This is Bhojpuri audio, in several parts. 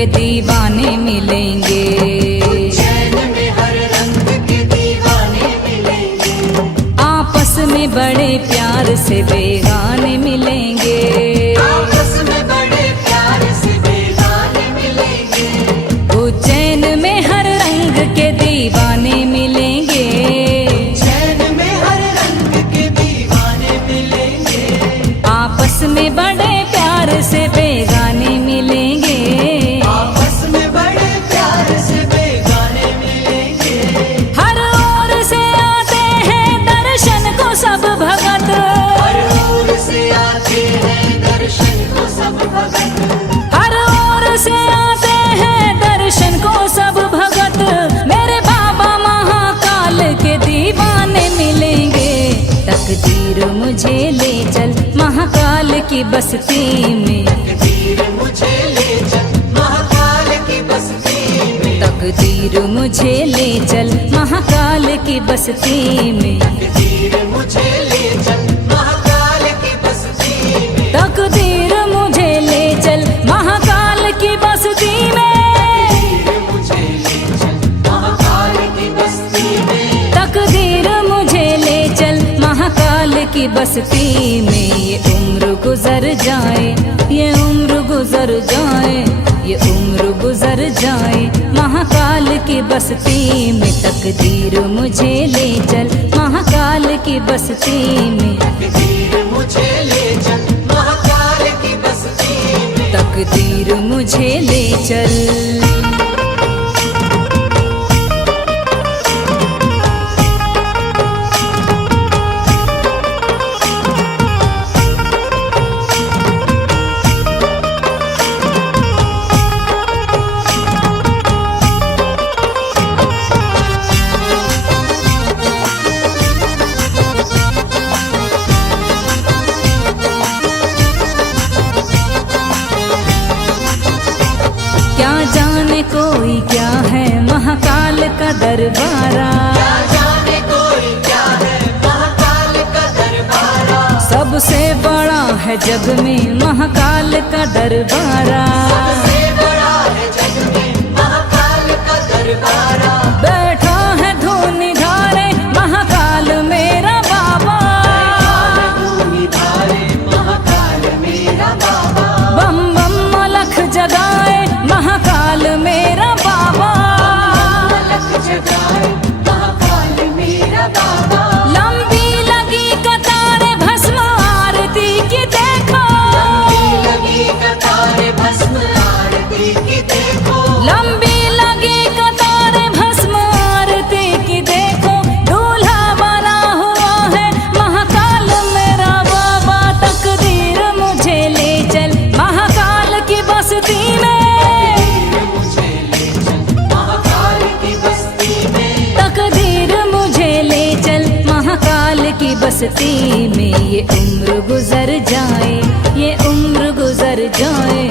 के दीवाने मिलेंगे। उज्जैन में हर रंग के दीवाने मिलेंगे। आपस में बड़े प्यार से बेगाने मिलेंगे। आपस में बड़े प्यार से बेगाने मिलेंगे। उज्जैन में हर रंग के दीवाने मिलेंगे। उज्जैन में हर रंग के दीवाने मिलेंगे। आपस में बड़े प्यार से बेगाने मिलेंगे। आपस में बड़े प्यार से बेगाने मिलेंगे। हर ओर से आते हैं दर्शन को सब भगत। हर ओर से आते हैं दर्शन को सब भगत। हर ओर से आते हैं दर्शन को सब भगत। मेरे बाबा महाकाल के दीवाने मिलेंगे। तकदीर मुझे ले चल महाकाल की बस्ती में। तकदीर मुझे ले चल महाकाल की बस्ती में। तकदीर मुझे ले चल महाकाल की बस्ती में। तकदीर मुझे ले चल महाकाल की बस्ती में। तकदीर मुझे ले चल महाकाल की बस्ती में। तकदीर मुझे ले चल महाकाल की बस्ती में। तकदीर मुझे ले चल महाकाल की बस्ती में। ये उम्र गुजर जाए, ये उम्र गुजर जाए, ये उम्र गुजर जाए महाकाल की बस्ती में। तकदीर मुझे ले चल महाकाल की बस्ती में। तकदीर मुझे ले चल महाकाल की बस्ती में। तकदीर मुझे ले चल। क्या जाने कोई क्या है महाकाल का दरबारा। क्या जाने कोई क्या है महाकाल का दरबारा। सबसे बड़ा है जग में महाकाल का दरबारा। सबसे बड़ा है जग में महाकाल का दरबारा। बैठा है धूनी धारे महाकाल मेरा बाबा। धूनी धारे महाकाल मेरा बाबा। बम बम मलख जगाए महाकाल मेरा बाबा। मलक जगाए महाकाल मेरा बाबा। लंबी लगी कतारें भस्म आरती की देखो। लंबी लगी कतारें भस्म आरती की देखो। लंबी लगी कतारें भस्म आरती की देखो। दूल्हा बना हुआ है महाकाल मेरा बाबा। तकदीर मुझे ले चल महाकाल की बस्ती में। तकदीर मुझे ले चल महाकाल की बस्ती में। ये उम्र गुजर जाए, ये उम्र गुजर जाए,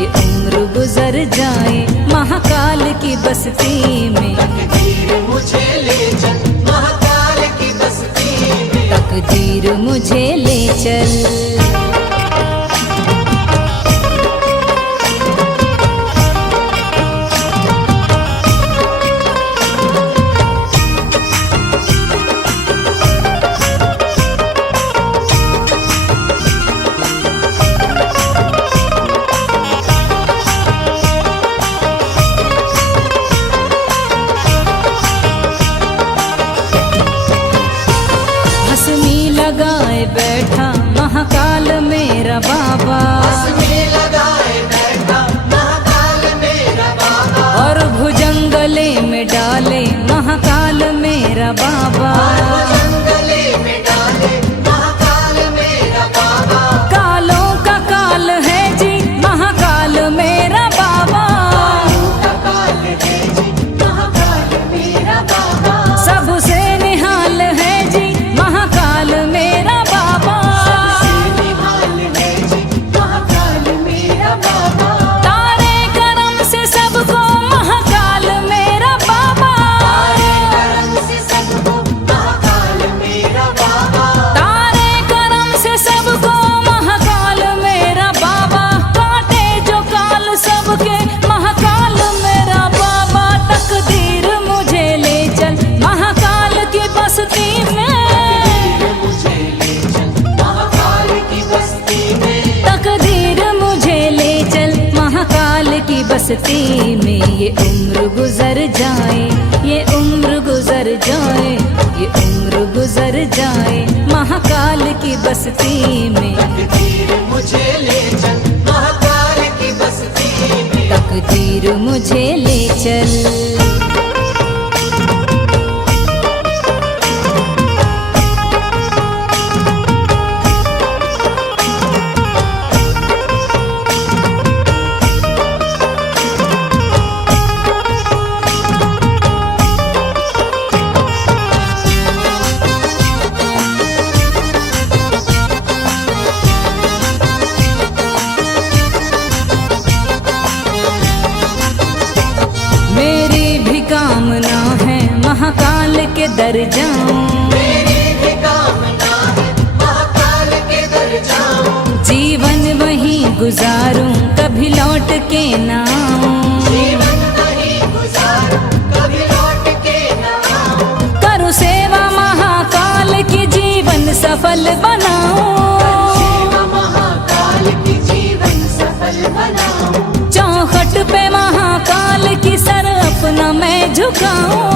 ये उम्र गुजर जाए महाकाल की बस्ती में। तकदीर मुझे ले चल महाकाल की बस्ती में। तकदीर मुझे ले चल। हंसनी लगाए बैठा महाकाल मेरा बाबा। हंसने लगाए बैठा महाकाल मेरा बाबा। और भुजंगले में डाले महाकाल मेरा बाबा। जंगले में डाले महाकाल मेरा बाबा। कालों का काल है जी महाकाल मेरा बाबा। का काल है जी महाकाल मेरा बाबा। सबसे निहाल है जी महाकाल मेरा बाबा। सबसे निहाल है जी बस्ती में ये उम्र गुजर जाए, ये उम्र गुजर जाए, ये उम्र गुजर जाए महाकाल की बस्ती में। तकदीर मुझे ले चल महाकाल की बस्ती में। तकदीर मुझे ले चल। मेरी भी कामना है महाकाल के दर जाऊं, मेरी भी कामना है महाकाल के दर जाऊं। जीवन वहीं गुजारूं कभी लौट के ना आऊं। जीवन नहीं गुजारूं कभी लौट के न आऊं। करूं सेवा महाकाल की जीवन सफल बनाऊं। सेवा महाकाल की जीवन सफल बनाऊं। चौखट पे महाकाल की सर अपना मैं झुकाऊं।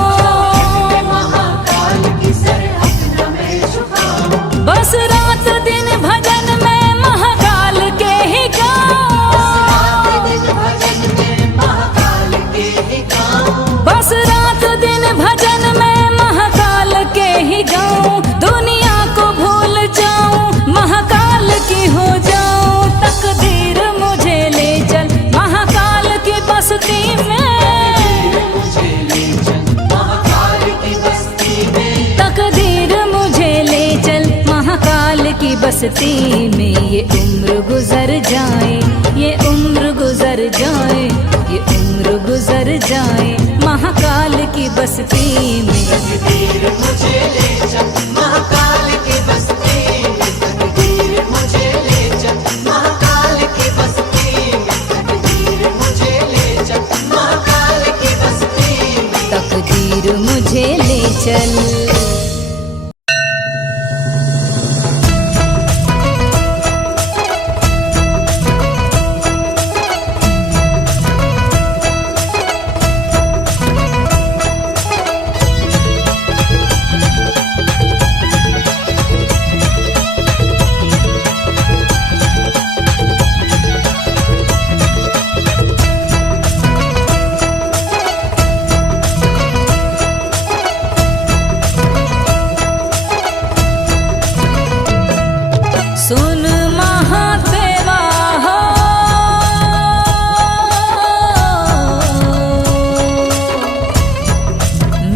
महाकाल की सर अपना मैं झुकाऊं। बस रात दिन भजन में महाकाल के ही गाऊं। रात दिन भजन में महाकाल के ही गाऊं। बस रात दिन भजन में महाकाल के ही गाऊं। दुनिया को भूल जाऊं महाकाल की हो जाऊं। तकदीर मुझे ले चल महाकाल की बस्ती में। मुझे ले चल महाकाल की बस्ती में। तकदीर मुझे ले चल महाकाल की बस्ती में। ये उम्र गुजर जाए, ये उम्र गुजर जाए, ये उम्र गुजर जाए महाकाल की बस्ती में। तकदीर मुझे ले चल महाकाल की बस्ती में। तकदीर मुझे ले चल महाकाल की बस्ती में। तकदीर मुझे ले चल महाकाल की बस्ती में। तकदीर मुझे ले चल। सुन महादेवा हो,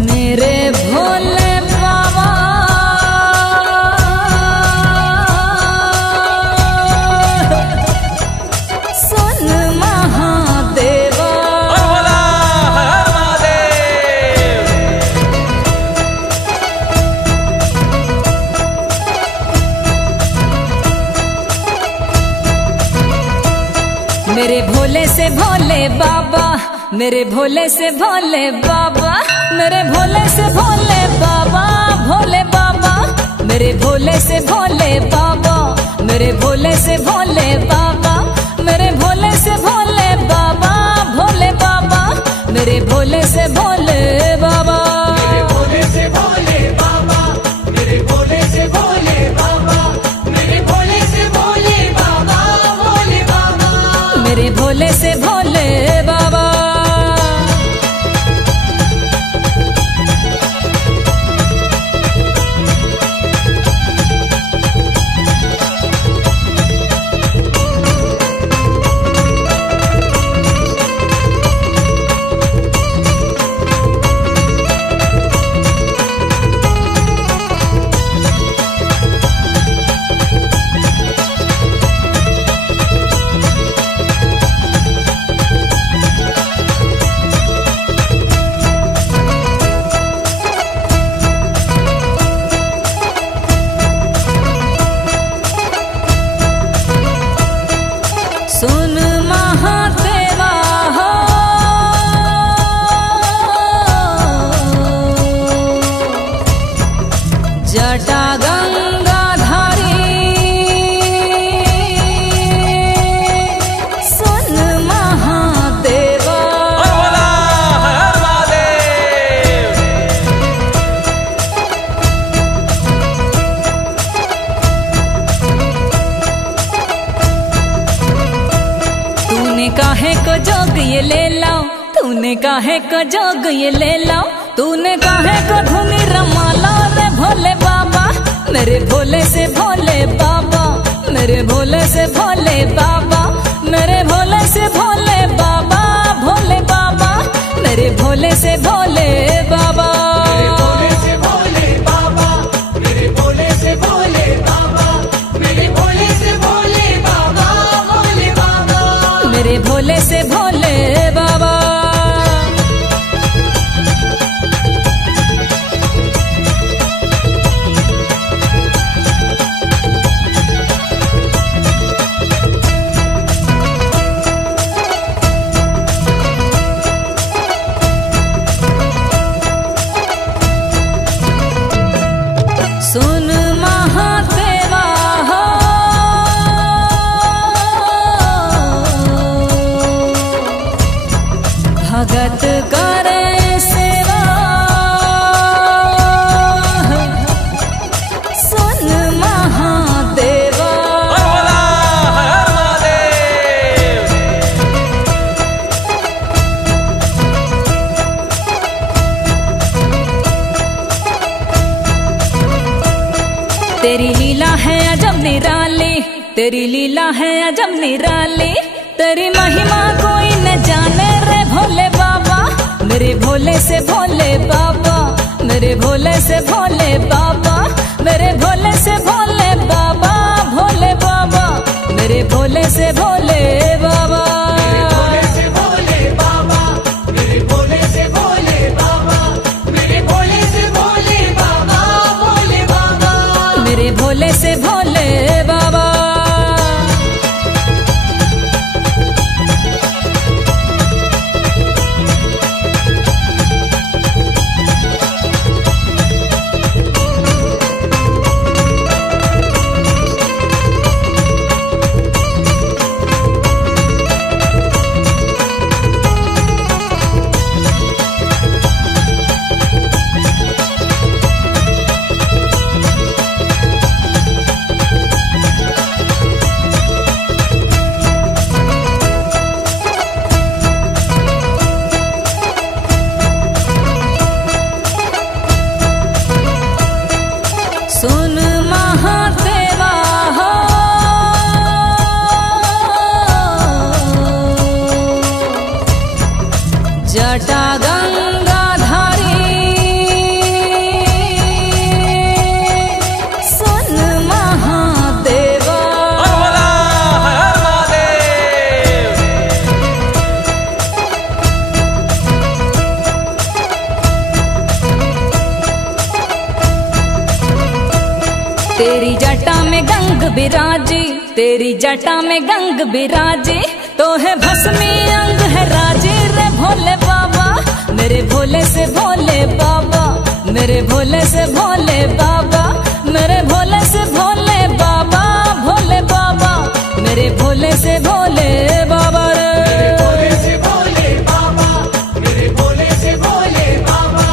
मेरे भोले बाबा। सुन महादेवा। मेरे भोले से भोले बाबा, मेरे भोले से भोले बाबा, मेरे भोले से भोले बाबा, भोले बाबा। मेरे भोले से भोले बाबा, मेरे भोले से भोले बाबा, मेरे भोले से भोले बाबा, भोले बाबा। मेरे भोले से भोले बाबा। मेरे भोले से भोले बाबा। मेरे भोले से भोले बाबा। मेरे भोले से भोले बाबा। भोले बाबा। मेरे भोले से भोले बाबा। काहे को जोग ये ले लाओ, तूने काहे को जोग ये ले लाओ, तूने काहे को धुनी रमा लाओ रे भोले बाबा, मेरे भोले से भोले बाबा, मेरे भोले से भोले बाबा, मेरे भोले से भोले बाबा, भोले बाबा, मेरे भोले से भोले बाबा, मेरे भोले से भोले बाबा, मेरे भोले से भोले बाबा, मेरे भोले से भोले बाबा, भोले बाबा, मेरे भोले से भोले बाबा। सुन महादेवा हो, भगत करे सेवा, सुन महादेवा, तेरी लीला है अजब निराली, तेरी लीला है अजब निराली, तेरी महिमा कोई न जाने रे भोले बाबा, मेरे भोले से भोले बाबा, मेरे भोले से भोले बाबा, मेरे भोले से भोले बाबा, भोले बाबा, मेरे भोले से भोले बाबा, मेरे भोले से भोले बाबा, मेरे भोले से भोले बाबा, मेरे भोले से भोले बाबा, भोले बाबा, मेरे भोले से भोले बाबा। सुन महादेवा हो, जटा गंगाधारी, सुन महादेवा, तेरी जटा में गंग बिराजी, तेरी जटा में गंग बिराजी, तो है भस्मी अंग है राजी रे भोले बाबा, मेरे भोले से भोले बाबा, मेरे भोले से भोले बाबा, मेरे भोले से भोले बाबा, भोले बाबा, मेरे भोले से भोले बाबा रे, भोले से भोले बाबा, मेरे भोले से भोले बाबा,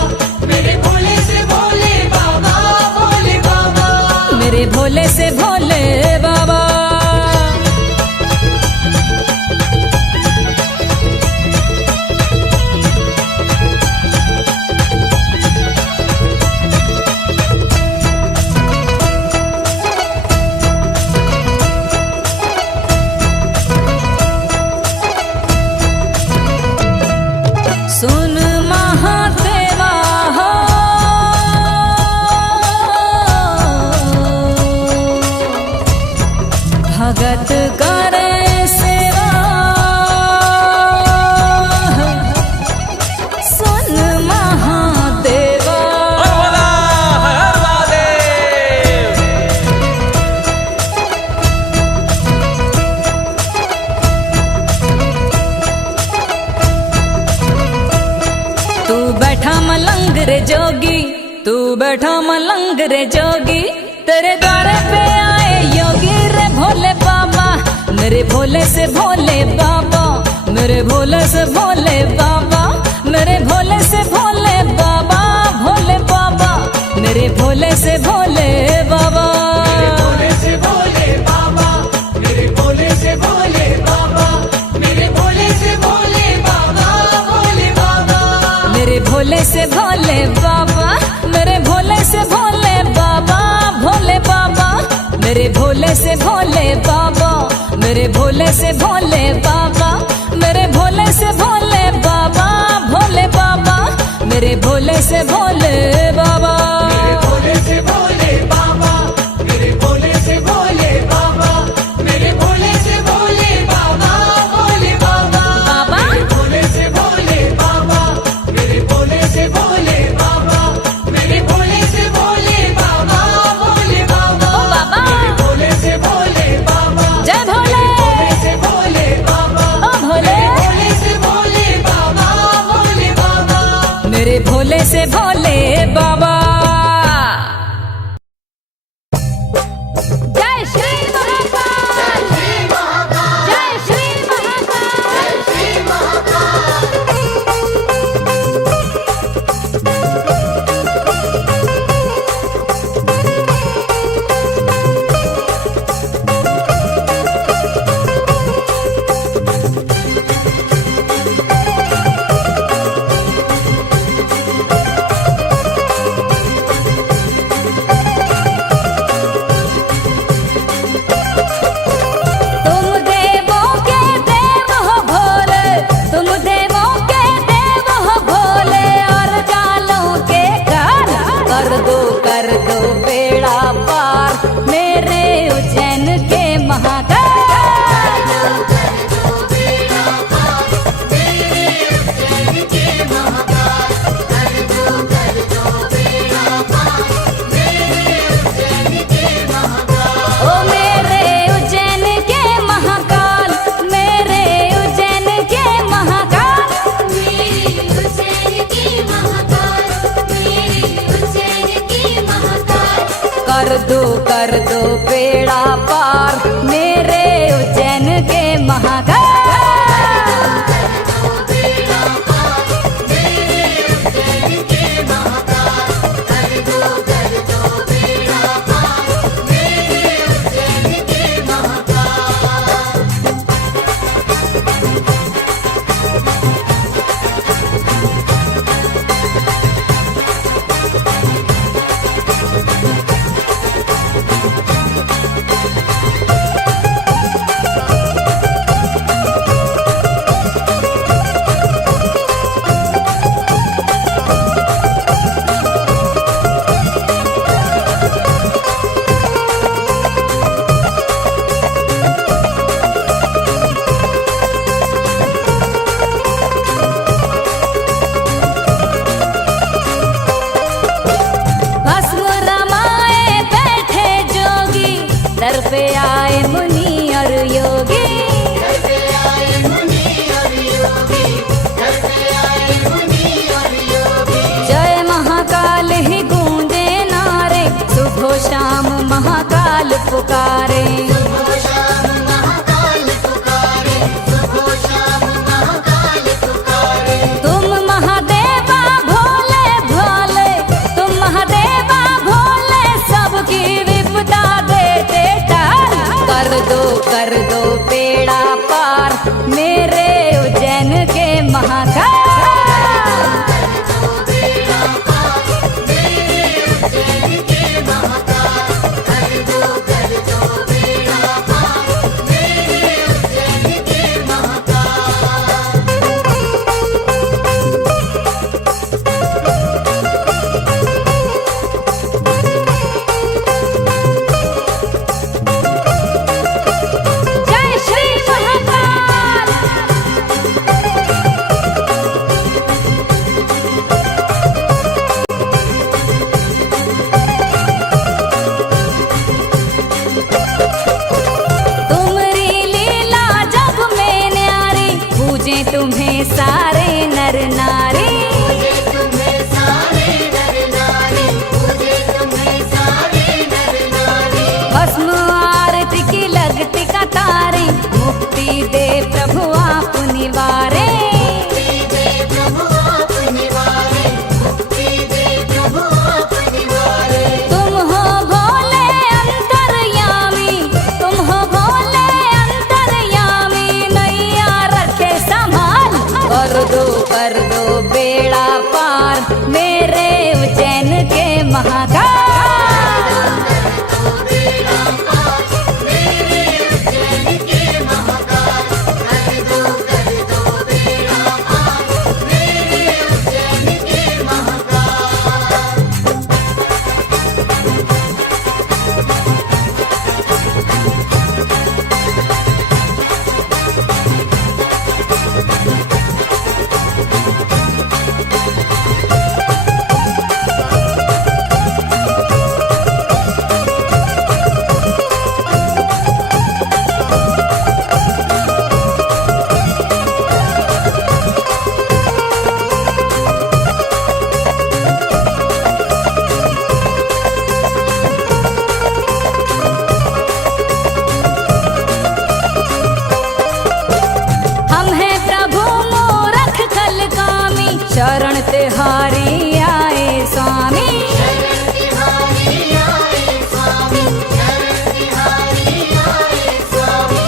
मेरे भोले से भोले बाबा, भोले बाबा, मेरे भोले से भोले बाबा। सुन महादेवा हो, भगत करे सेवा, सुन महादेवा, तू बैठा मलंग रे जोगी, तू बैठा मलंग रे जोगी, तेरे द्वारे पे आए योगी रे भोले बाबा, मेरे भोले से भोले बाबा, मेरे भोले से भोले बाबा, मेरे भोले से भोले बाबा, भोले बाबा, मेरे भोले से भोले बाबा, मेरे भोले से भोले बाबा, मेरे भोले से भोले बाबा, मेरे भोले मेरे भोले से भोले बाबा, मेरे भोले से भोले बाबा, भोले बाबा, मेरे भोले से भोले बाबा। मेरे भोले से भोले बाबा, मेरे भोले से भोले बाबा, मेरे भोले से भोले बाबा, भोले बाबा, बाबा मेरे भोले से भोले बाबा, मेरे भोले से भोले बाबा, मेरे भोले से भोले बाबा, भोले बाबा, ओ बाबा, मेरे भोले से भोले बाबा, जय भोले, भोले से भोले बाबा, ओ भोले, भोले से भोले बाबा, भोले बाबा, मेरे भोले से भोले बाबा। जय श्री महाकाल, जय श्री महाकाल, तुम देवों के देव हो भोले, तुम देवों के देव हो भोले, और कालों के काल कर दो बेड़ा पार मेरे उज्जैन के महाकाल। ओ मेरे उज्जैन के महाकाल, मेरे उज्जैन के महाकाल, मेरी उज्जैन की महाकाल, मेरी उज्जैन की महाकाल। कर दो बेड़ा पार मेरे उज्जैन के महाकाल। भस्म रमाए बैठे जोगी, दर पे आए मुनि और योगी। जय महाकाल ही गूंजे नारे, सुबह शाम महाकाल पुकारे। तुम महादेवा भोले भोले, तुम महादेवा भोले, सबकी विपदा देते टाल। कर दो बेड़ा पार मेरे उज्जैन के महाकाल। जय श्री महाकाल, तुमरी लीला जग में न्यारी, पूजे तुम्हें सारे नर नारी। भस्म आरती की लगती कतारी, मुक्ति दे प्रभु आप निवारे। तुम हो भोले अंतर्यामी, तुम हो भोले अंतर्यामी, नैया रखे संभाल। कर दो बेड़ा पार मेरे उज्जैन के महाकाल। मेरे उज्जैन के शरण तिहारी आए स्वामी। शरण तिहारी आए स्वामी, शरण तिहारी आए स्वामी।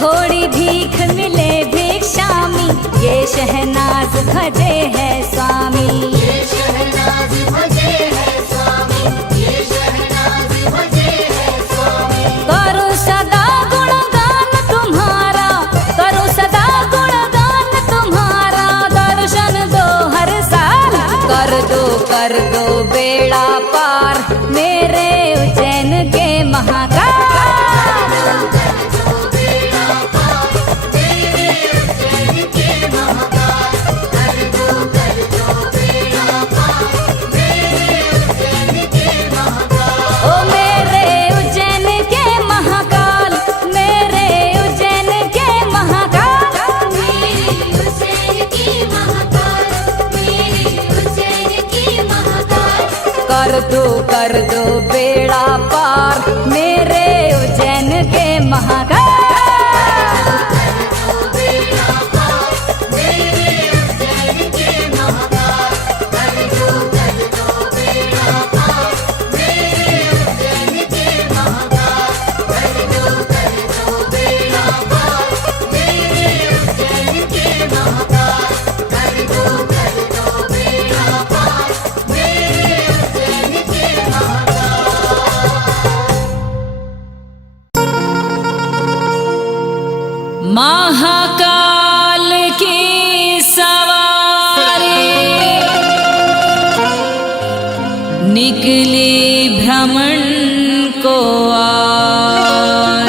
थोड़ी भीख मिले भिक्षामी, ये शहनाज भजे है स्वामी। ये शहनाज भजे है स्वामी, ये शहनाज भजे है स्वामी। करो सदा गुणगान तुम्हारा, करो सदा गुणगान तुम्हारा, दर्शन दो हर साल, कर दो बेड़ा पार मेरे उज्जैन के महाकाल। ओ मेरे उज्जैन के महाकाल, मेरे उज्जैन के महाकाल। मेरी उज्जैन की महाकाल, मेरी उज्जैन की महाकाल। कर दो बेड़ा पार मेरे उज्जैन के महाकाल। महाकाल की सवारी निकली भ्रमण को आज,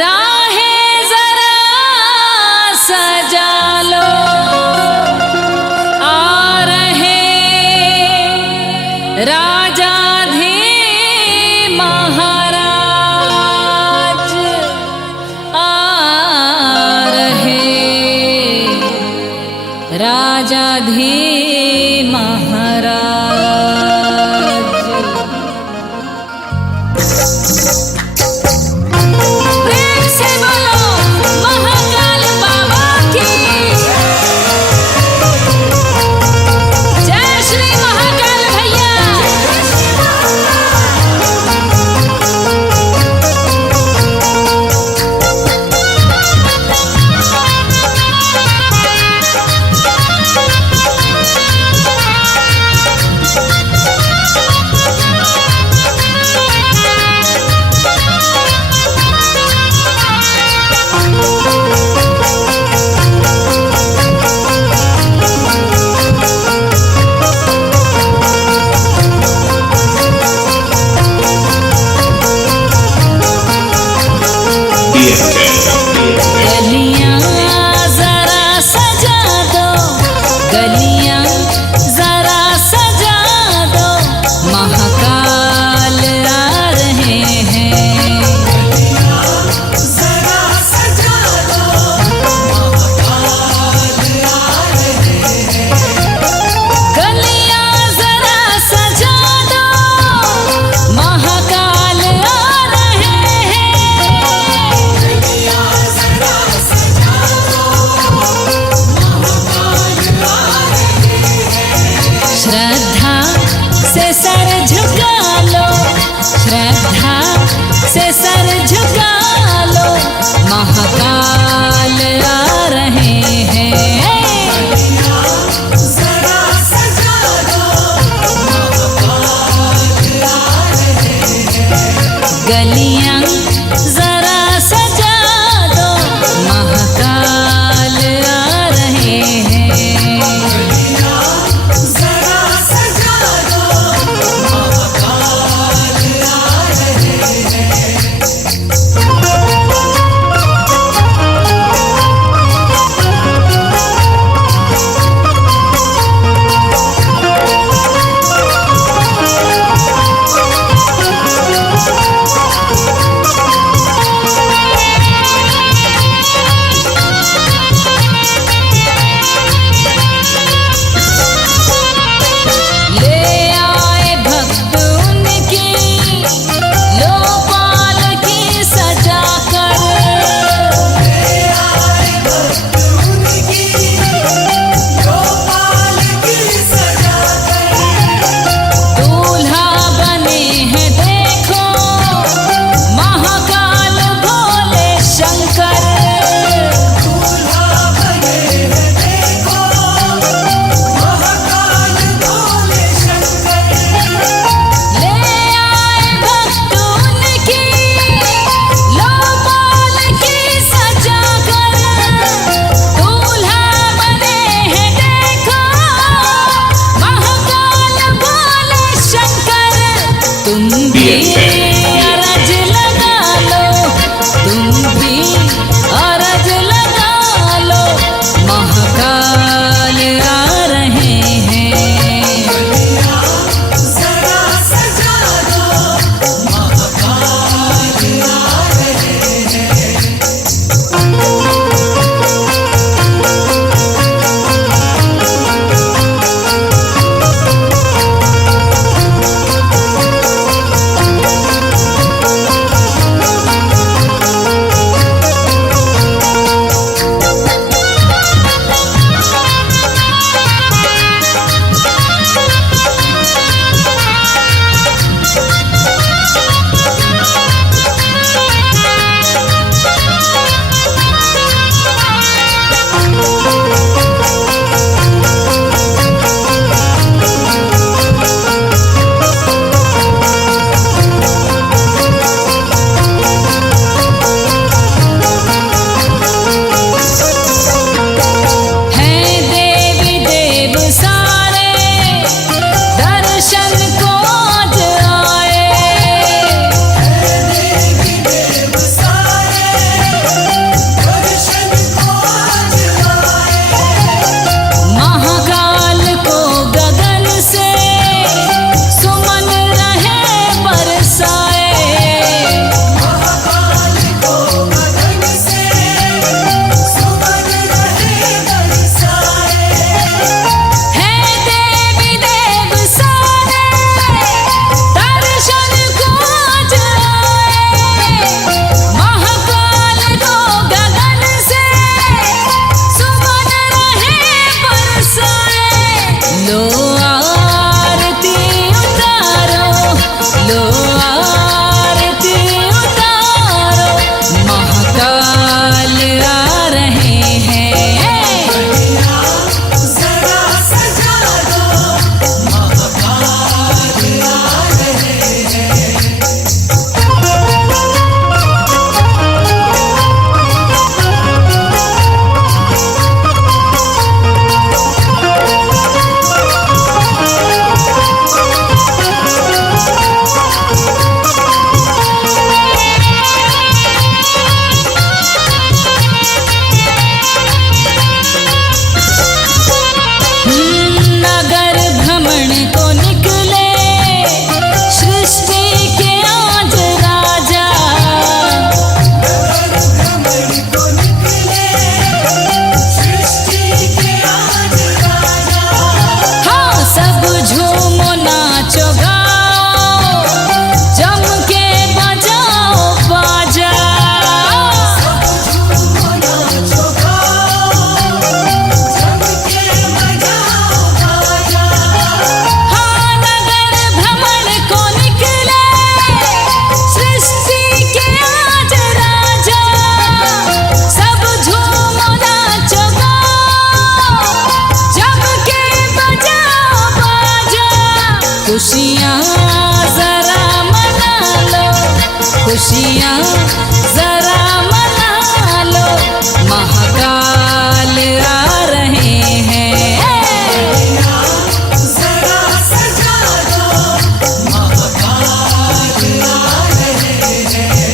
राहें जरा सजा लो, आ रहे राजा राजाधी महाराज। प्रेम से बोलो महाकाल बाबा की जय। श्री महाकाल भैया। गलियां जरा सजा दो, गलियां जरा सजा दो, महाकाल आ रहे हैं। जरा सजा दो, महाकाल आ रहे हैं। गलियां जरा सजा दो, महाकाल आ रहे हैं। गलियां जरा सजा दो, महाकाल आ रहे हैं। श्रद्धा से सर झुका लो, श्रद्धा से सर झुका लो, महाकाल आ रहे हैं। जरा सजा दो, महाकाल आ रहे हैं। गलियां जरा सजा दो, महाकाल आ रहे हैं। जरा सजा दो, महाकाल आ रहे हैं। गलियां जरा मना लो, महाकाल आ रहे हैं। जरा सजा दो, महाकाल आ रहे हैं।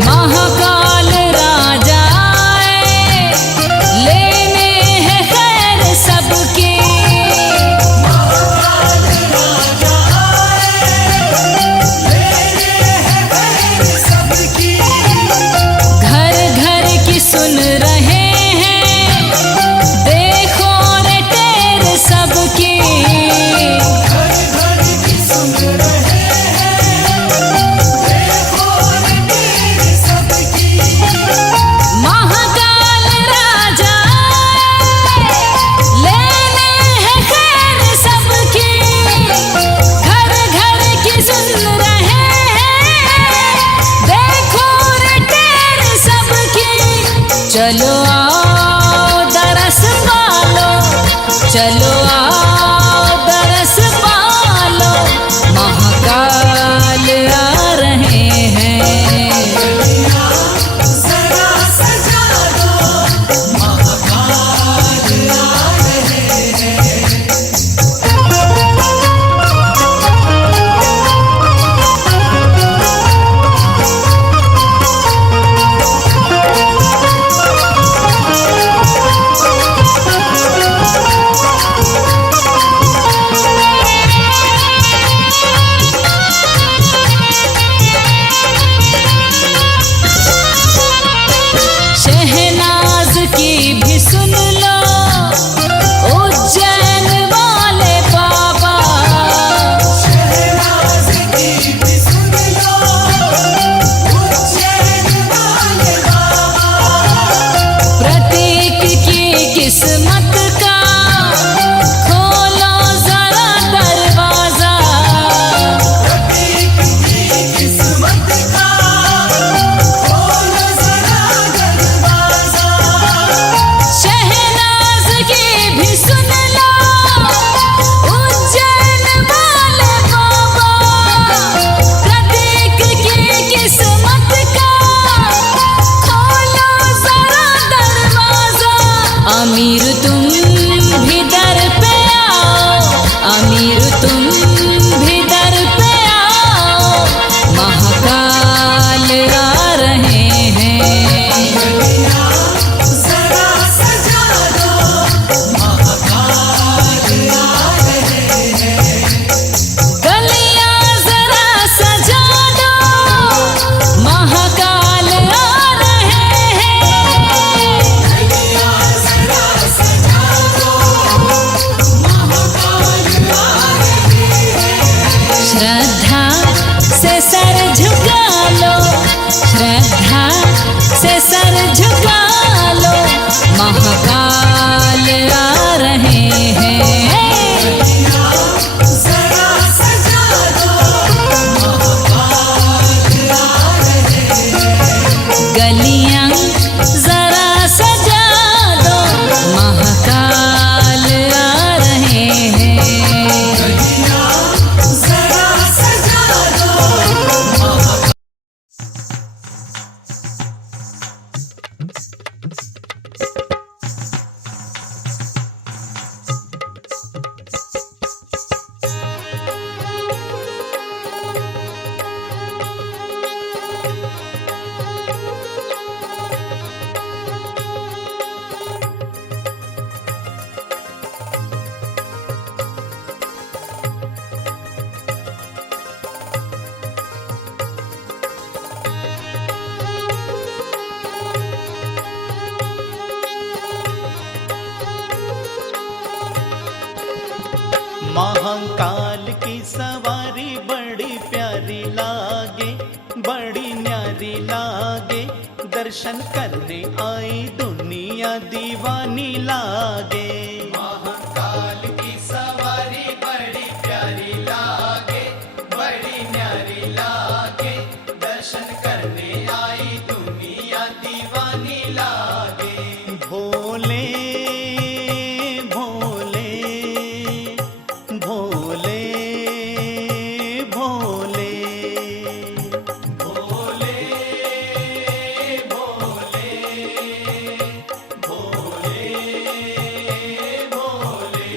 महाकाल राजा आए, लेने हैं खैर सबके। महाकाल राजा आए, लेने हैं खैर सबकी। घर घर की सुन रहे हैं, देखो रे टेर सबके। घर घर की सुन रहे हैं, देखो रे तेरे सबकी। महाकाल राजा आए, लेने हैं खैर सबकी। घर घर की सुन रहे हैं, देखो रे टेर सबकी। चलो आओ दरस पालो, चलो आओ दरस पालो, महाकाल आ रहे हैं। जरा सजा दो, महाकाल आ रहे हैं। शहनाज की भी सुन लो, उज्जैन वाले बाबा। शहनाज की भी सुन लो, उज्जैन वाले बाबा। प्रतीक की किस्मत का खोलो जरा दरवाजा। प्रतीक की किस्मत का खोलो जरा दरवाजा। शहनाज की भी सुन लो, उज्जैन वाले बाबा। प्रतीक की किस्मत का खोलो जरा दरवाजा। अमीर तुम भी दर पे आओ, अमीर तुम भी दर पे आओ, महाकाल आ रहे हैं। जरा सजा दो, महाकाल आ रहे हैं। गलियां जरा सजा दो, महाकाल आ रहे हैं। जरा सजा दो, महाकाल आ रहे हैं। श्रद्धा से सर झुका लो, श्रद्धा से सर झुका लो, महाकाल आ रहे हैं। जरा सजा दो, महाकाल आ रहे हैं। गलियां जरा सजा दो, महाकाल आ रहे हैं। जरा सजा दो, लागे, बड़ी न्यारी लागे, दर्शन करने आई दुनिया दीवानी लागे। महाकाल की सवारी बड़ी प्यारी लागे, बड़ी न्यारी लागे, दर्शन करने आई दुनिया दीवानी लागे। भोले भोले भोले भोले भोले भोले भोले भोले।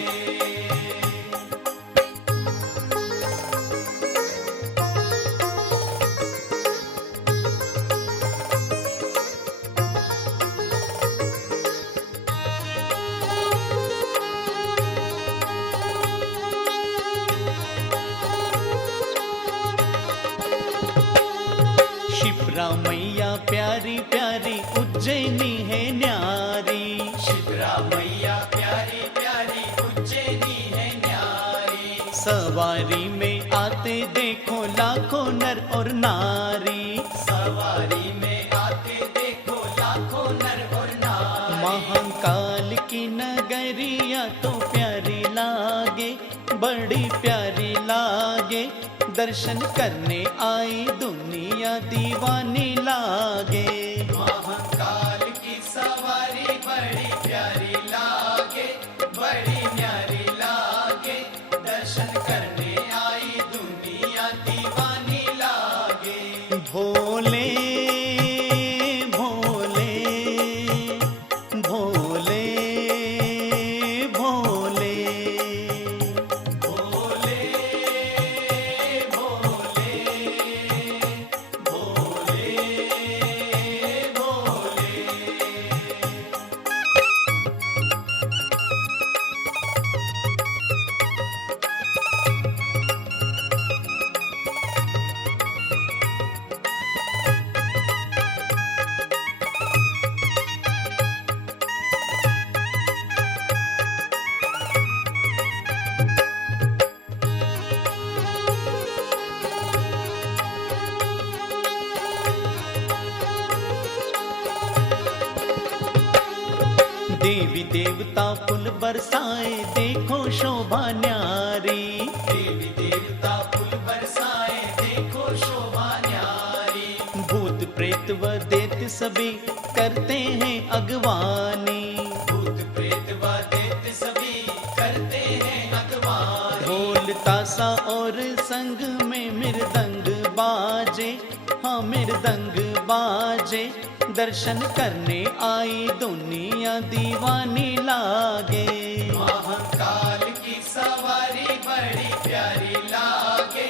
शिप्रा मैया प्यारी प्यारी, उज्जैनी है न्यारी। शिप्रा मैया प्यारी प्यारी, उज्जैनी है न्यारी। सवारी में आते देखो लाखों नर और नारी। सवारी में आते देखो लाखों नर और नारी। महाकाल की नगरिया तो प्यारी लागे, बड़ी प्यारी लागे, दर्शन करने आई दुनिया दीवानी लागे। महाकाल की सवारी बड़ी प्यारी लागे, बड़ी न्यारी लागे, दर्शन करने आई दुनिया दीवानी लागे। भोले भोले भोले भोले भोले भोले भोले भोले। देवी देवता फूल बरसाए, देखो शोभा न्यारी। देवी देवता फूल बरसाए, देखो शोभा न्यारी। भूत प्रेत व दैत्य सभी करते हैं अगवानी। भूत प्रेत व दैत्य सभी करते हैं अगवानी। ढोल तासा और संग में मृदंग बाजे, हाँ मृदंग बाजे, दर्शन करने आई दुनिया दीवानी लागे। महाकाल की सवारी बड़ी प्यारी लागे,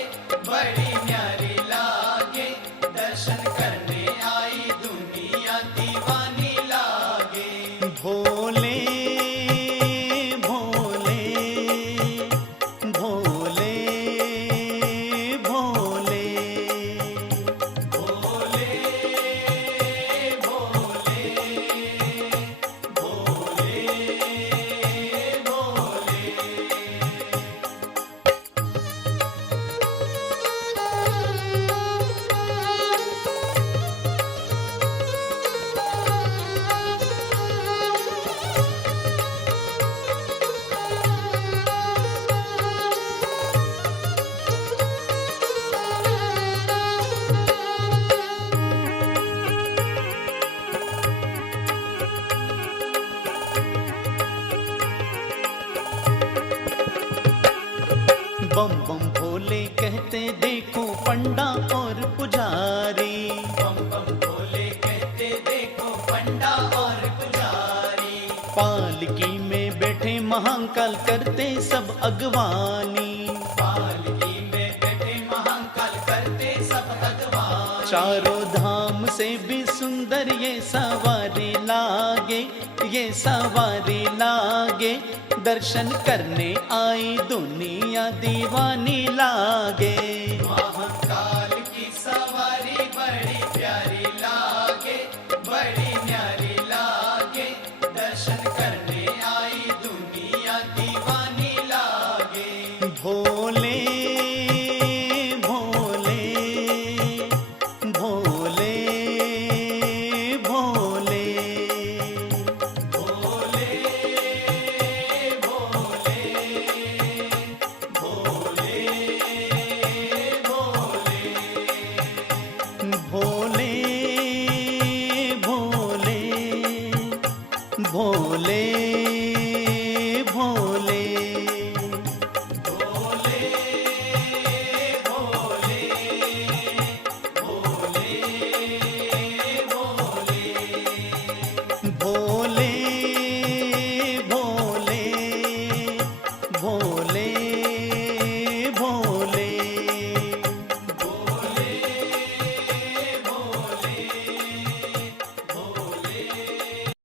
बड़ी न्यारी लागे, दर्शन करने आई दुनिया दीवानी लागे। भोले भोले भोले भोले भोले भोले भोले भोले। बम बम भोले कहते देखो पंडा और पुजारी। बम बम भोले कहते देखो पंडा और पुजारी। पालकी में बैठे महाकाल करते सब अगवानी। पालकी में बैठे महाकाल करते सब अगवानी। चारों धाम से भी सुंदर ये सवारी लागे, ये सवारी लागे, दर्शन करने आई दुनिया दीवानी लागे।